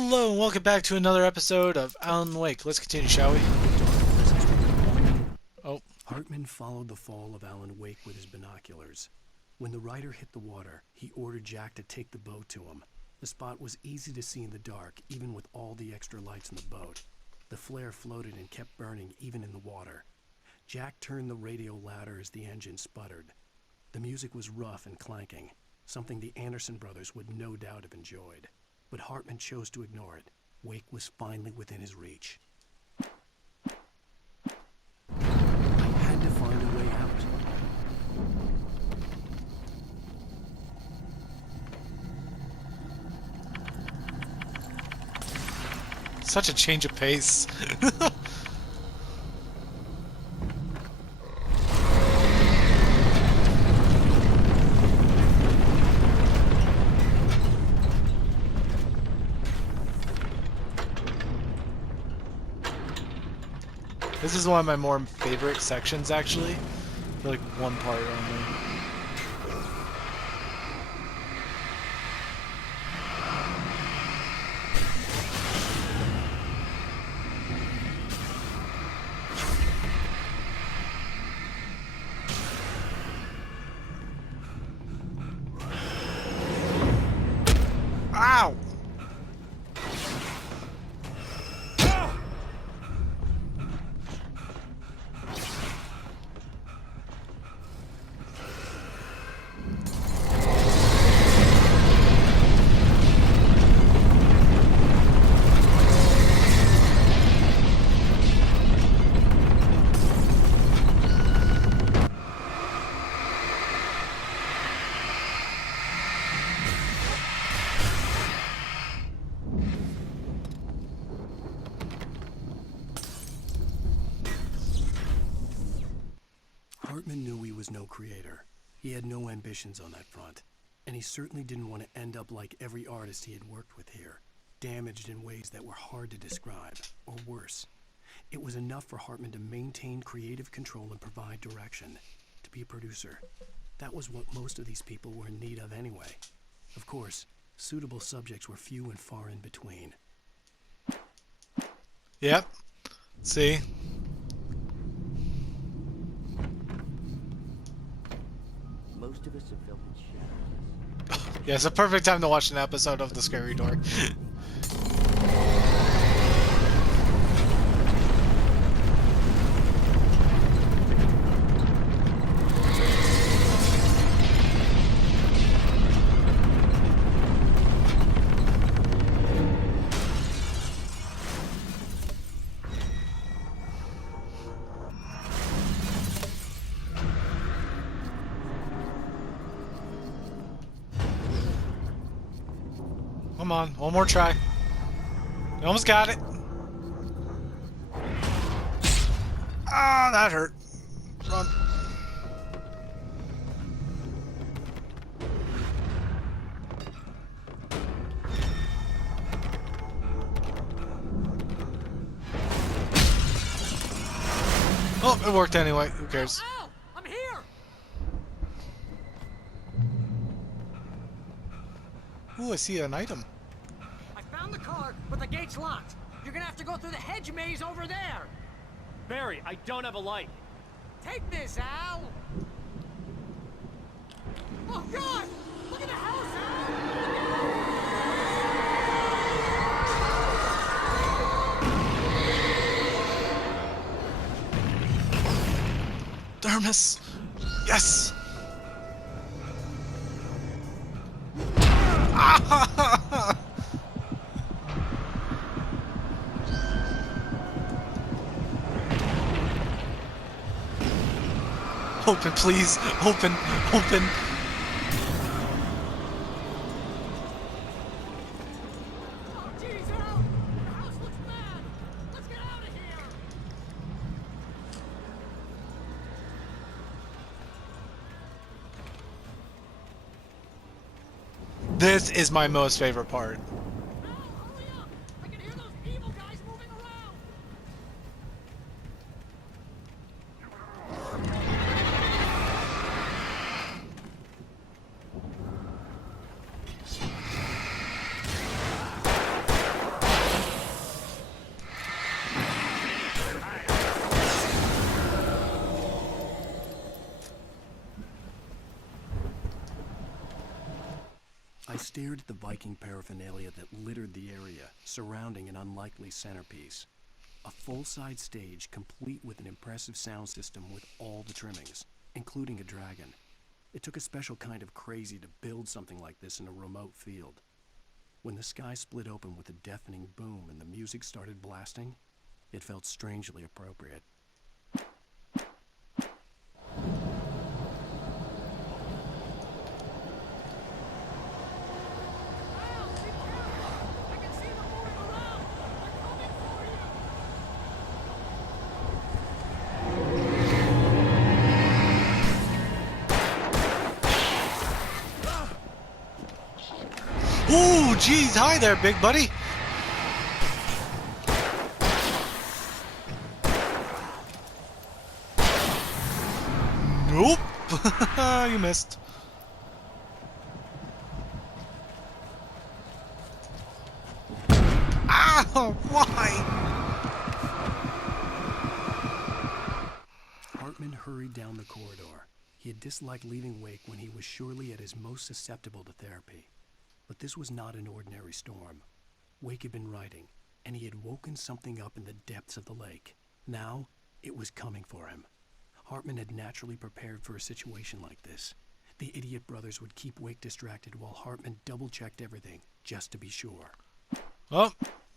Hello and welcome back to another episode of Alan Wake. Let's continue, shall we? Oh. Hartman followed the fall of Alan Wake with his binoculars. When the rider hit the water, he ordered Jack to take the boat to him. The spot was easy to see in the dark, even with all the extra lights in the boat. The flare floated and kept burning even in the water. Jack turned the radio louder as the engine sputtered. The music was rough and clanking, something the Anderson brothers would no doubt have enjoyed. But Hartman chose to ignore it. Wake was finally within his reach. I had to find a way out. Such a change of pace. This is one of my more favorite sections, actually. For like one part only. Ow! Hartman knew he was no creator. He had no ambitions on that front. And he certainly didn't want to end up like every artist he had worked with here, damaged in ways that were hard to describe, or worse. It was enough for Hartman to maintain creative control and provide direction, to be a producer. That was what most of these people were in need of anyway. Of course, suitable subjects were few and far in between. Yep. See? Most of us have felt its shadows. Yeah, it's a perfect time to watch an episode of The Scary Door. Come on, one more try. You almost got it. Ah, that hurt. Run. Oh, it worked anyway. Who cares? Ow! I'm here! Ooh, I see an item. I found the car, but the gate's locked. You're gonna have to go through the hedge maze over there. Barry, I don't have a light. Take this, Al! Oh, God! Look at the house, Al! Dermis! Yes! Open, please! Open! Open! Oh, jeez, Al! The house looks bad! Let's get out of here! This is my most favorite part. Al, hurry up! I can hear those evil guys moving around! He stared at the Viking paraphernalia that littered the area, surrounding an unlikely centerpiece. A full-size stage complete with an impressive sound system with all the trimmings, including a dragon. It took a special kind of crazy to build something like this in a remote field. When the sky split open with a deafening boom and the music started blasting, it felt strangely appropriate. Miles, be careful! I can see them moving around! They're coming for you! Ooh, geez, hi there, big buddy. Nope. You missed. Ah, why? Hartman hurried down the corridor. He had disliked leaving Wake when he was surely at his most susceptible to therapy. But this was not an ordinary storm. Wake had been writing, and he had woken something up in the depths of the lake. Now, it was coming for him. Hartman had naturally prepared for a situation like this. The idiot brothers would keep Wake distracted while Hartman double-checked everything, just to be sure. Oh,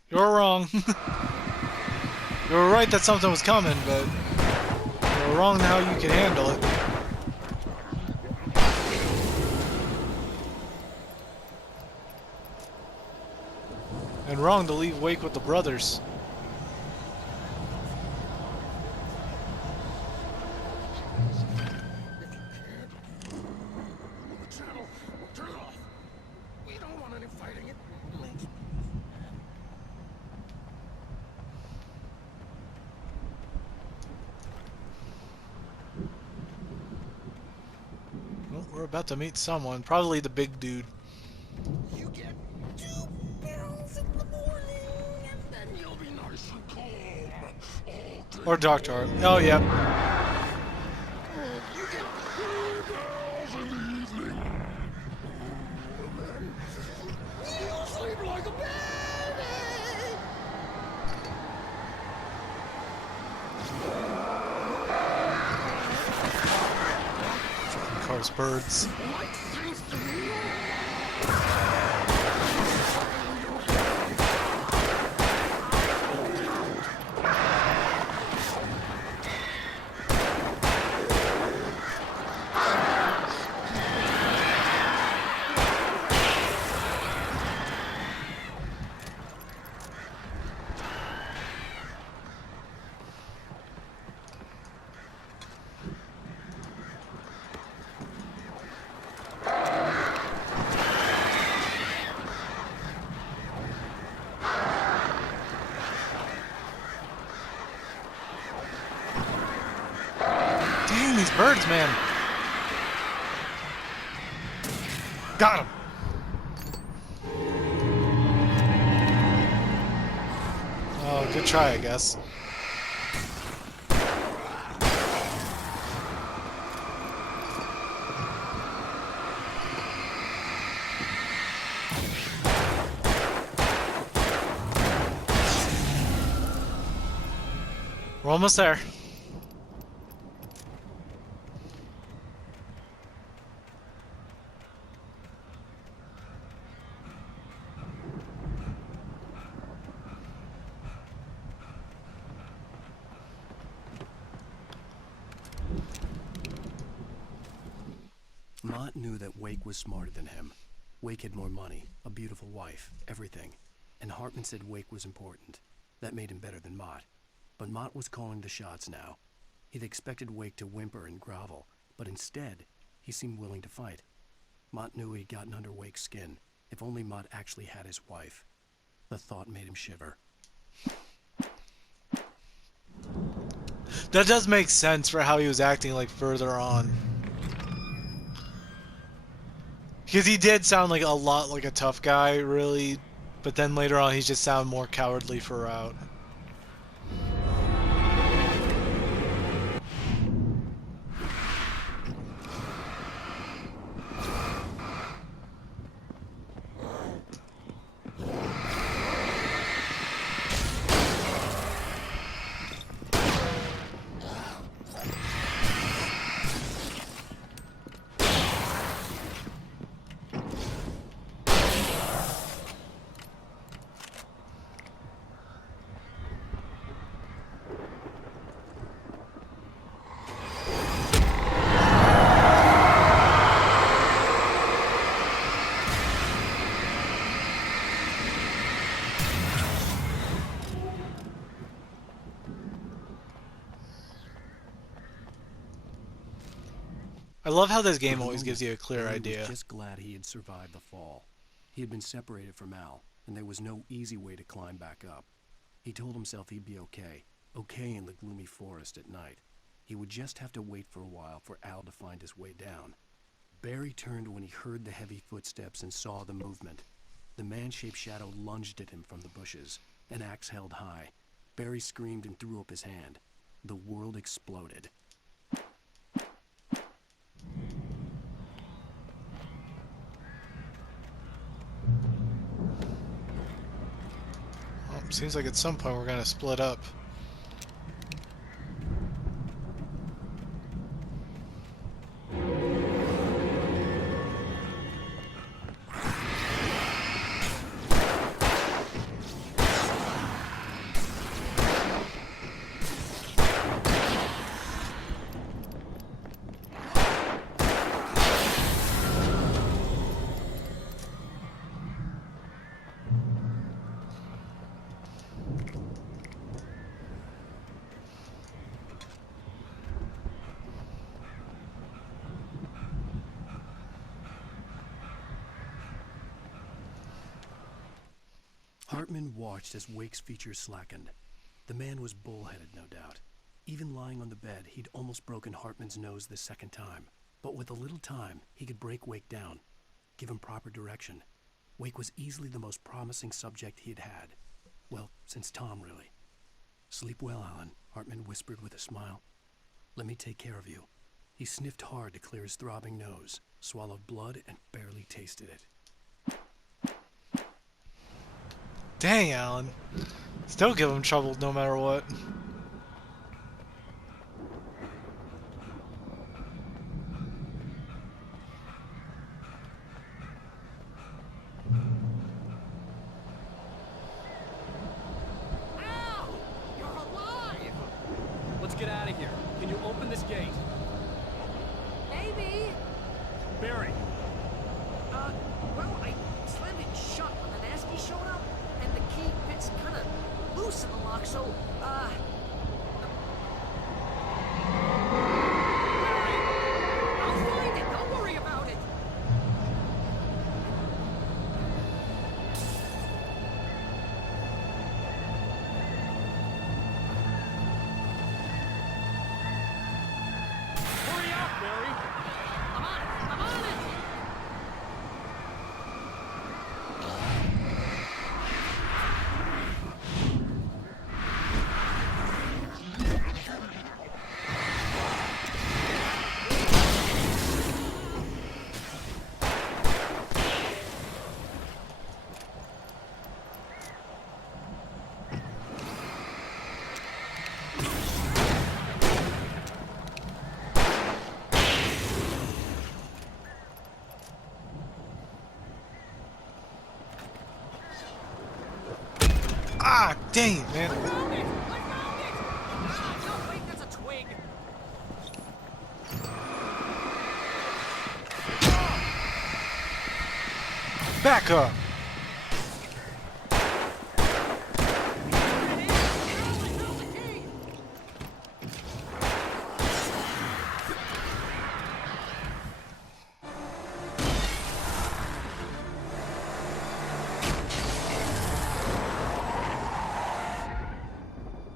you're wrong. You were right that something was coming, but you were wrong in how you could handle it. And wrong to leave Wake with the brothers. Channel, turn it off! We don't want any fighting it! Well, we're about to meet someone, probably the big dude. You get 2 pills in the morning, and then you'll be nice and calm. Or Dr. Art. Oh, yeah. You get 3 pills in the evening. And then you'll sleep like a baby. Of course, birds. Like things to me. Dang, these birds, man. Got him. Oh, good try, I guess. We're almost there. Mott knew that Wake was smarter than him. Wake had more money, a beautiful wife, everything. And Hartman said Wake was important. That made him better than Mott. But Mott was calling the shots now. He'd expected Wake to whimper and grovel, but instead, he seemed willing to fight. Mott knew he'd gotten under Wake's skin. If only Mott actually had his wife. The thought made him shiver. That does make sense for how he was acting like further on. Because he did sound like a lot like a tough guy, really. But then later on, he just sounded more cowardly for Route. I love how this For game the always gives moment, you a clear Barry idea. was just glad he had survived the fall. He had been separated from Al, and there was no easy way to climb back up. He told himself he'd be okay in the gloomy forest at night. He would just have to wait for a while for Al to find his way down. Barry turned when he heard the heavy footsteps and saw the movement. The man-shaped shadow lunged at him from the bushes, an axe held high. Barry screamed and threw up his hand. The world exploded. Well, seems like at some point we're gonna split up. Hartman watched as Wake's features slackened. The man was bullheaded, no doubt. Even lying on the bed, he'd almost broken Hartman's nose the second time. But with a little time, he could break Wake down, give him proper direction. Wake was easily the most promising subject he'd had. Well, since Tom, really. "Sleep well, Alan," Hartman whispered with a smile. "Let me take care of you." He sniffed hard to clear his throbbing nose, swallowed blood, and barely tasted it. Dang, Alan. Still give him trouble no matter what. Al! You're alive! Let's get out of here. Can you open this gate? Maybe. Barry! Well, I slammed it shut when the Nasty showed up, and the key fits kind of loose in the lock, so, Barry! I'll find it, don't worry about it! Hurry up, Barry! I'm on it! I'm on it! Ah, dang it, man. I found it! Ah, no, wait, that's a twig! Back up.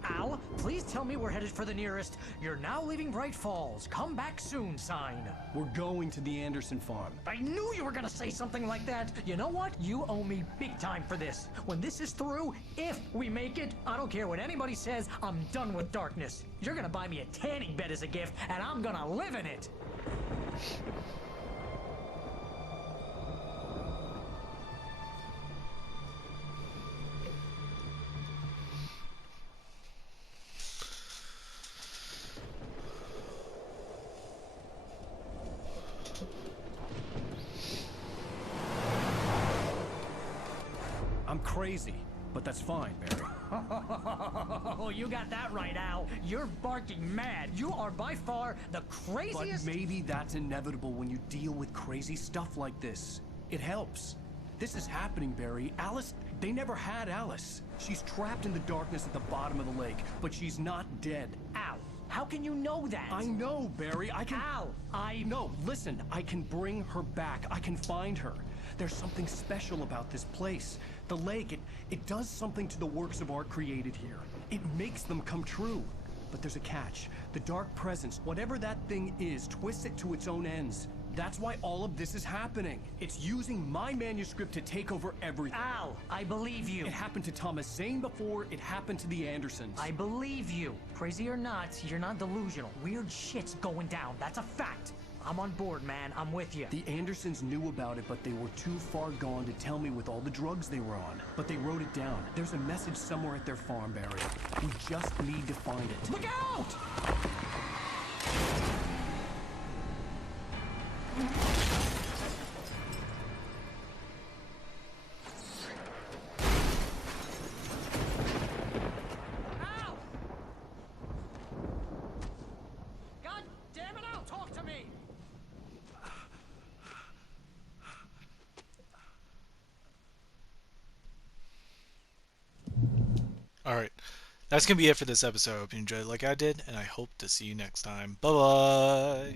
Al, please tell me we're headed for the nearest "You're now leaving Bright Falls. Come back soon" sign. We're going to the Anderson farm. I knew you were gonna say something like that. You know what? You owe me big time for this. When this is through, if we make it, I don't care what anybody says, I'm done with darkness. You're gonna buy me a tanning bed as a gift, and I'm gonna live in it. I'm crazy, but that's fine, Barry. Oh, you got that right, Al. You're barking mad. You are by far the But craziest. maybe that's inevitable when you deal with crazy stuff like this. It helps. This is happening, Barry. Alice, they never had Alice. She's trapped in the darkness at the bottom of the lake, but she's not dead. Al, How can you know that? I know, Barry. I can... Al, No, listen. I can bring her back. I can find her. There's something special about this place. The lake, it does something to the works of art created here. It makes them come true. But there's a catch. The dark presence, whatever that thing is, twists it to its own ends. That's why all of this is happening. It's using my manuscript to take over everything. Al, I believe you. It happened to Thomas Zane before, it happened to the Andersons. I believe you. Crazy or not, you're not delusional. Weird shit's going down. That's a fact. I'm on board, man. I'm with you. The Andersons knew about it, but they were too far gone to tell me with all the drugs they were on. But they wrote it down. There's a message somewhere at their farm, Barry. We just need to find it. Look out! Al! God damn it, Al, talk to me! Alright. That's going to be it for this episode. I hope you enjoyed it like I did, and I hope to see you next time. Bye-bye!